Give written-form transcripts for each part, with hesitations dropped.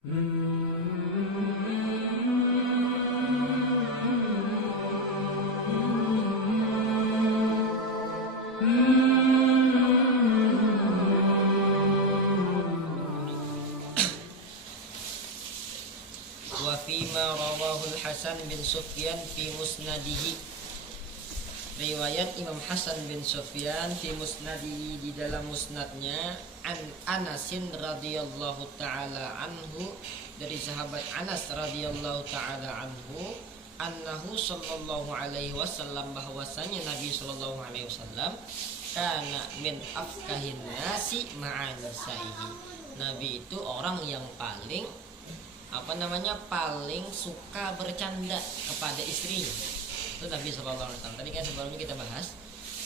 Wa fima rawahu al-Hasan bin Sufyan fi musnadihi. Riwayat Imam Hasan bin Sufyan fi musnadihi, di dalam musnadnya, an Anasin radhiyallahu taala anhu, dari sahabat Anas radhiyallahu taala anhu, annahu sallallahu alaihi wasallam, bahwasanya Nabi sallallahu alaihi wasallam kana min afkahin nasi ma'a nisaihi. Nabi itu orang yang paling paling suka bercanda kepada istrinya. Itu Nabi sallallahu alaihi wasallam. Tadi kan sebelumnya kita bahas,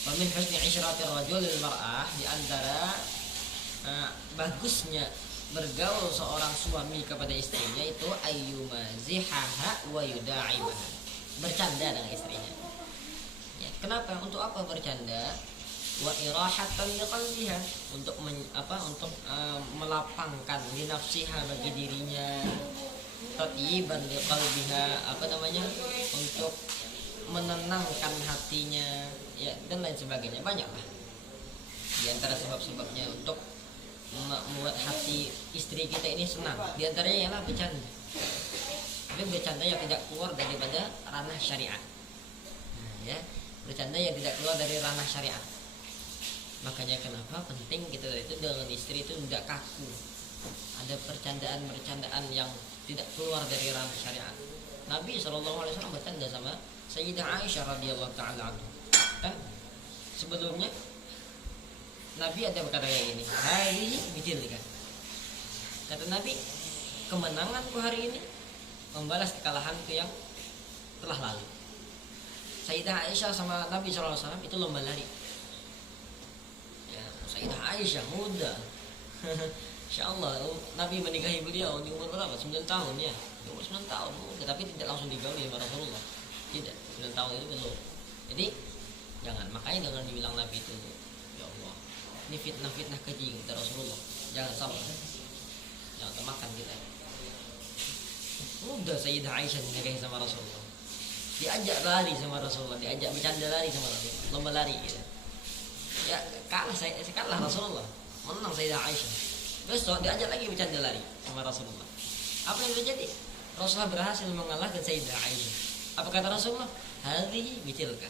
wa min husni isyratir rajul lil mar'ah, di antara bagusnya bergaul seorang suami kepada istrinya itu ayyumazihaha wa yuda'ibaha, bercanda dengan istrinya. Ya, kenapa? Untuk apa bercanda? Wa irahatan liqalbiha, untuk melapangkan li nafsiha, bagi dirinya, tatyiban liqalbiha, untuk menenangkan hatinya, ya, dan lain sebagainya. Banyaklah di antara sebab-sebabnya untuk membuat hati istri kita ini senang. Di antaranya ialah bercanda, tapi bercanda yang tidak keluar daripada ranah syariat. Ya, bercanda yang tidak keluar dari ranah syariat. Makanya kenapa penting kita itu dengan istri itu tidak kaku. Ada bercandaan yang tidak keluar dari ranah syariat. Nabi SAW bercanda sama Sayyidah Aisyah radhiyallahu taala anha. Kan sebelumnya Nabi ada berkata kayak gini, hari bijil kan. Kata Nabi, kemenanganku hari ini membalas kekalahanku yang telah lalu. Sayyidah Aisyah sama Nabi SAW itu lomba lari. Ya, Sayyidah Aisyah muda. Insyaallah Nabi menikahi beliau di umur berapa? 9 tahun ya. Di umur 9 tahun muda, tapi tidak langsung digauli oleh Rasulullah. Tidak, 9 tahun itu belum. Jadi makanya jangan dibilang Nabi itu, ya Allah, ini fitnah keji kata Rasulullah. Jangan sampai, jangan termakan kita. Muda Sayyidah Aisyah dinikahi sama Rasulullah, diajak lari sama Rasulullah, diajak bercanda lari sama Rasulullah, lomba lari gitu. Ya kalah Rasulullah, menang Sayyidah Aisyah. Besok diajak lagi bercanda lari sama Rasulullah. Apa yang terjadi? Rasulullah berhasil mengalahkan Sayyidah Aisyah. Apa kata Rasulullah? Hadhihi bitilka,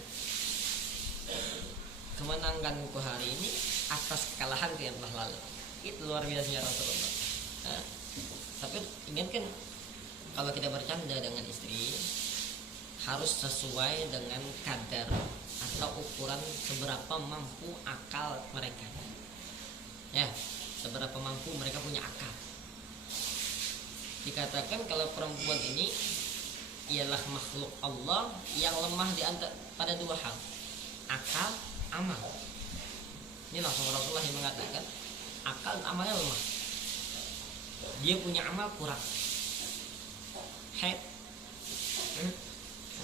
kemenanganku hari ini atas kekalahanku yang telah lalu. Itu luar biasanya Rasulullah. Tapi ingatkan, kalau kita bercanda dengan istri harus sesuai dengan kadar atau ukuran seberapa mampu akal mereka. Ya, seberapa mampu mereka punya akal. Dikatakan kalau perempuan ini ialah makhluk Allah yang lemah pada dua hal, akal, amal. Ini langsung Rasulullah yang mengatakan akal dan amalnya lemah. Dia punya amal kurang. Haid,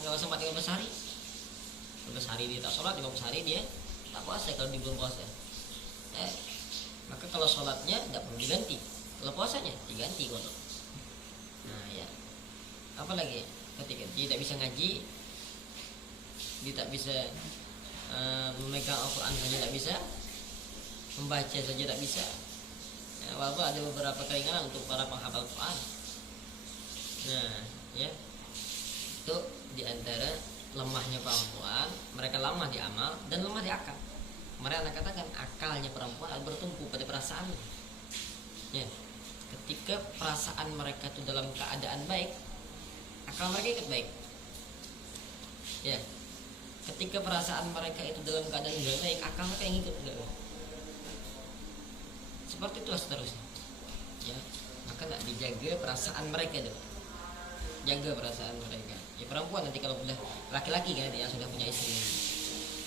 nggak sempat 15 hari. 15 hari dia tak sholat, 15 hari dia tak puasa kalau dia belum puasa. Maka kalau sholatnya tidak perlu diganti, kalau puasanya diganti kodok. Nah ya, apalagi ketika dia tidak bisa ngaji, dia tak bisa memegang Al-Quran saja tak bisa, membaca saja tak bisa. Walaupun ada beberapa keringanan untuk para penghafal Quran. Nah ya, itu diantara lemahnya perempuan. Mereka lemah di amal dan lemah di akal. Kemarin Anda katakan akalnya perempuan bertumpu pada perasaan. Ya, ketika perasaan mereka itu dalam keadaan baik, akal mereka ikut baik. Ya, ketika perasaan mereka itu dalam keadaan tidak baik, akal mereka yang ikut enggak. Seperti itulah seterusnya. Ya, maka nak dijaga perasaan mereka itu. Jaga perasaan mereka. Ya, perempuan nanti kalau sudah laki-laki kan dia sudah punya istri.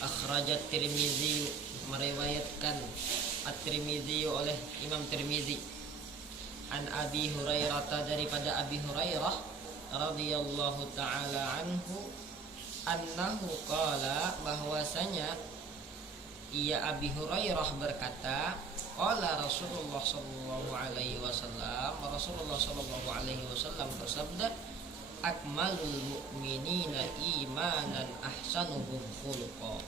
Akhrajat Tirmizi, meriwayatkan At-Tirmizi oleh Imam Tirmizi, an Abi Hurairah, daripada Abi Hurairah radhiyallahu taala anhu, annahu qala, bahwasanya ia Abi Hurairah berkata, Qala Rasulullah sallallahu alaihi wasallam, Rasulullah sallallahu alaihi wasallam bersabda, akmalul mu'minina imanan ahsanuhum khuluqa.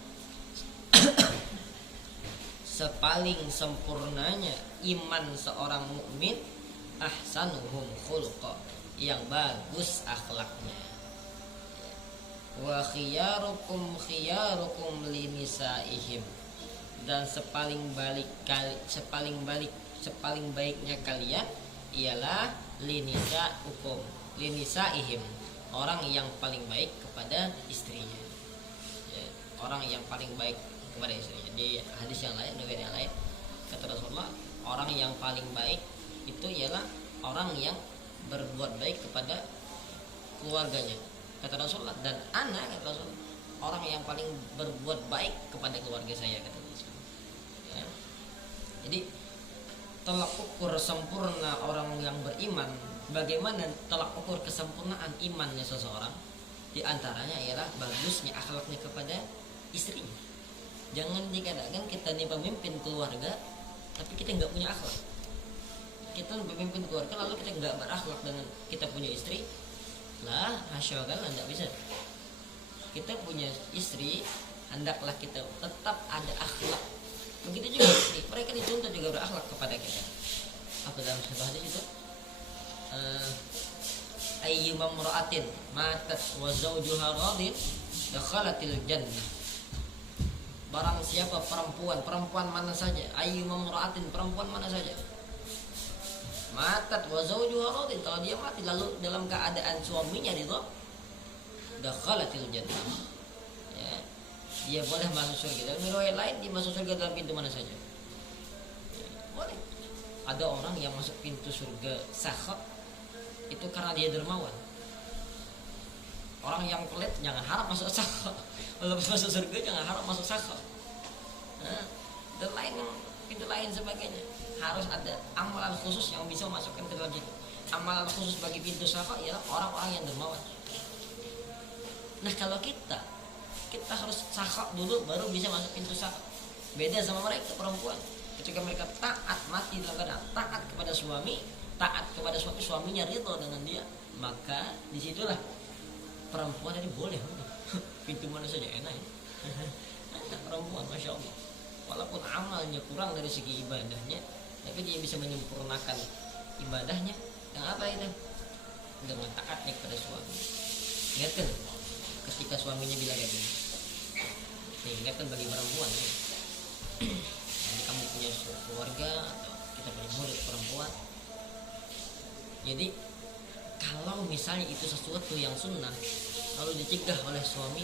Sepaling sempurnanya iman seorang mukmin, ahsanuhum khuluqa, yang bagus akhlaknya. Wa khiyarukum khiyarukum linisaihim, dan sepaling baiknya kalian ialah linisaihim, orang yang paling baik kepada istrinya. Ya, orang yang paling baik kepada istrinya. Di hadis yang lain, riwayat yang lain, kata Rasulullah, orang yang paling baik itu ialah orang yang berbuat baik kepada keluarganya. Kata Rasulullah, dan anak, kata Rasulullah, orang yang paling berbuat baik kepada keluarga saya, kata Rasulullah. Ya. Jadi tolak ukur sempurna orang yang beriman, bagaimana tolak ukur kesempurnaan imannya seseorang, di antaranya ialah bagusnya akhlaknya kepada istrinya. Jangan dikatakan kita ini pemimpin keluarga tapi kita nggak punya akhlak. Kita pemimpin keluarga lalu kita nggak berakhlak dengan kita punya istri, lah hasya Allah, nggak bisa. Kita punya istri, hendaklah kita tetap ada akhlak. Begitu juga istri, mereka dituntut juga berakhlak kepada kita. Apa dalam satu hadis itu? Ayyuma imra'atin matat wa zawjuha radin dakhalatil jannah. Barang siapa perempuan mana saja, ayyuma imra'atin, perempuan mana saja, matat wa zawjuha radin, kalau dia mati lalu dalam keadaan suaminya ridha, dakhalatil jannah. Ya, dia boleh masuk surga. Dan riwayat lain, dia masuk surga dalam pintu mana saja. Ya, boleh. Ada orang yang masuk pintu surga sakha itu karena dia dermawan. Orang yang pelit jangan harap masuk sakha. Kalau masuk surga jangan harap masuk sakha. Nah, dan pintu lain sebagainya. Harus ada amalan khusus yang bisa masukkan ke dalam situ. Amalan khusus bagi pintu sakha ialah orang-orang yang dermawan. Nah, kalau kita harus sakha dulu baru bisa masuk pintu sakha. Beda sama mereka perempuan. Ketika mereka taat, mati dalam keadaan taat kepada suami, taat kepada suaminya ridho dengan dia, maka disitulah perempuan ini boleh pintu mana saja enak ya. Enak perempuan, masya Allah. Walaupun amalnya kurang dari segi ibadahnya, tapi dia bisa menyempurnakan ibadahnya. Yang apa itu? Dengan taatnya kepada suami. Ingatkan ketika suaminya bilang kayak gini. Ingatkan bagi perempuan ya. Jadi kamu punya keluarga atau kita punya murid perempuan. Jadi kalau misalnya itu sesuatu yang sunnah lalu dicegah oleh suami,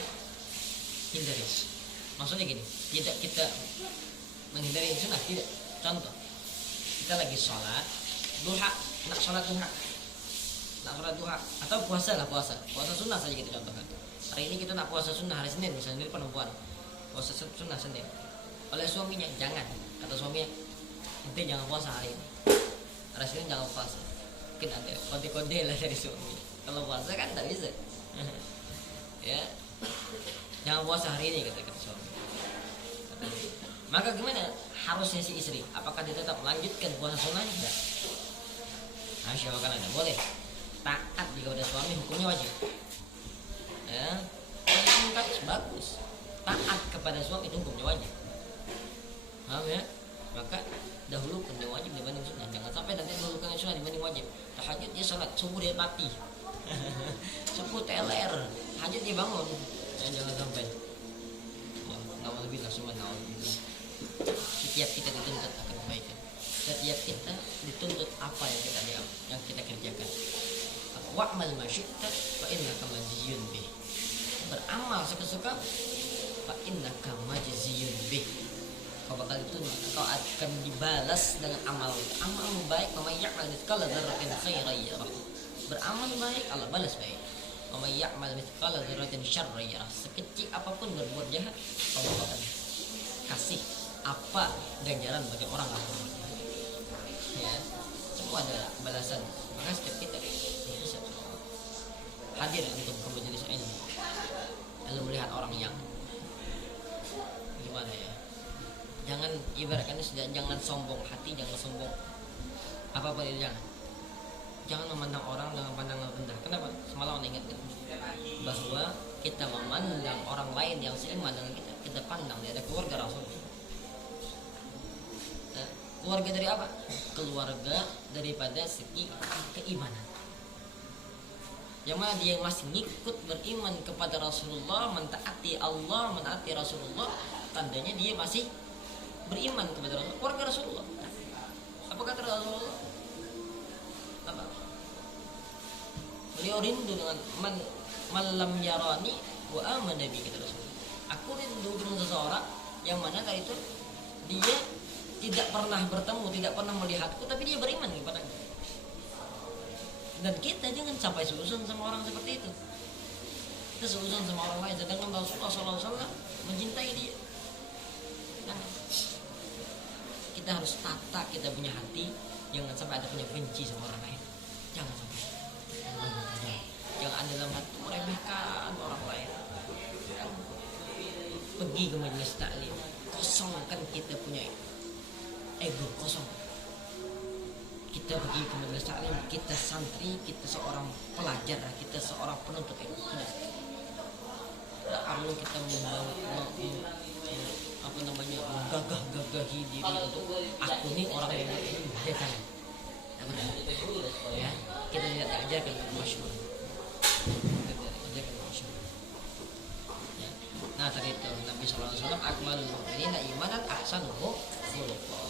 hindari. Maksudnya gini, tidak kita menghindari sunnah, tidak. Contoh, kita lagi sholat duha, nak sholat duha atau puasa sunnah saja kita contohkan. Hari ini kita nak puasa sunnah hari Senin misalnya, dari perempuan puasa sunnah Senin, oleh suaminya jangan, kata suaminya ente jangan puasa hari ini, hari Senin jangan puasa. Mungkin ada kode-kode lah dari suami, kalau puasa kan tak bisa. Ya, jangan puasa hari ini, kata suami. Maka gimana harusnya si istri? Apakah dia tetap melanjutkan puasa sunnahnya? Tidak. Masya Allah, kan ada boleh taat jika udah suami, hukumnya wajib. Ya, kan bagus. Taat kepada suami itu hukumnya wajib. Paham ya? Maka dahulukan yang wajib dibanding sunnah. Jangan sampai nanti dahulukan yang sunnah dibanding wajib. Tahajud dia sholat, subuh dia mati. Subuh teler, hajat dia bangun. Jangan sampai. Nauzubillah, summa nauzubillah. Setiap kita dituntut akan kebaikan. Setiap kita dituntut apa yang kita kerjakan. Wa'mal ma syi'ta fa innaka majziyun bih. Beramal suka-suka fa innaka majziyun bih. Kau akan dibalas dengan amalmu baik. Wa may ya'mal mithqala dzarratin khairan yarah. Beramal baik Allah balas baik. Wa may ya'mal mithqala dzarratin syarran yarah. Sekecil apapun berbuat jahat, Allah akan kasih apa ganjaran bagi orang yang berbuat jahat. Ya, semua adalah balasan. Maka setiap kita hadir untuk ke majelis ilmu, lalu melihat orang yang gimana ya, Jangan ibaratkan sudah, jangan sombong hati, jangan sombong apapun itu, jangan memandang orang dengan pandangan rendah. Kenapa? Semalam anda ingatkan bahwa kita memandang orang lain yang seiman dengan kita pandang dia ada keluarga Rasul. Nah, keluarga dari apa? Keluarga daripada segi keimanan, yang mana dia masih ngikut beriman kepada Rasulullah, mentaati Allah, mentaati Rasulullah, tandanya dia masih beriman kepada Rasulullah, keluarga Rasulullah. Apa kata Rasulullah? Apa? Beliau rindu dengan malam yarani wa amana bi, kata Rasulullah. Aku rindu dengan seseorang yang mana tadi itu dia tidak pernah bertemu, tidak pernah melihatku, tapi dia beriman kepadaku. Dan kita jangan sampai seuzon sama orang seperti itu. Kita seuzon sama orang lain, sedangkan Rasulullah SAW mencintai dia. Nah, kita harus tata kita punya hati, jangan sampai ada punya benci sama orang lain. Jangan sampai. Jangan ada dalam hati meremehkan orang lain. Pergi ke majelis taklim, kosongkan kita punya ego, kosong. Kita pergi ke majelis taklim, kita santri, kita seorang pelajar, kita seorang penuntut ilmu. Tidak perlu kita menggagah-gagahi diri untuk aku ini orang yang ini, jangan. Ya, kita tidak diajarkan dengan masyhur. Nah tadi itu Nabi SAW akmalul mu'minina imanan ahsanuhum khuluqa.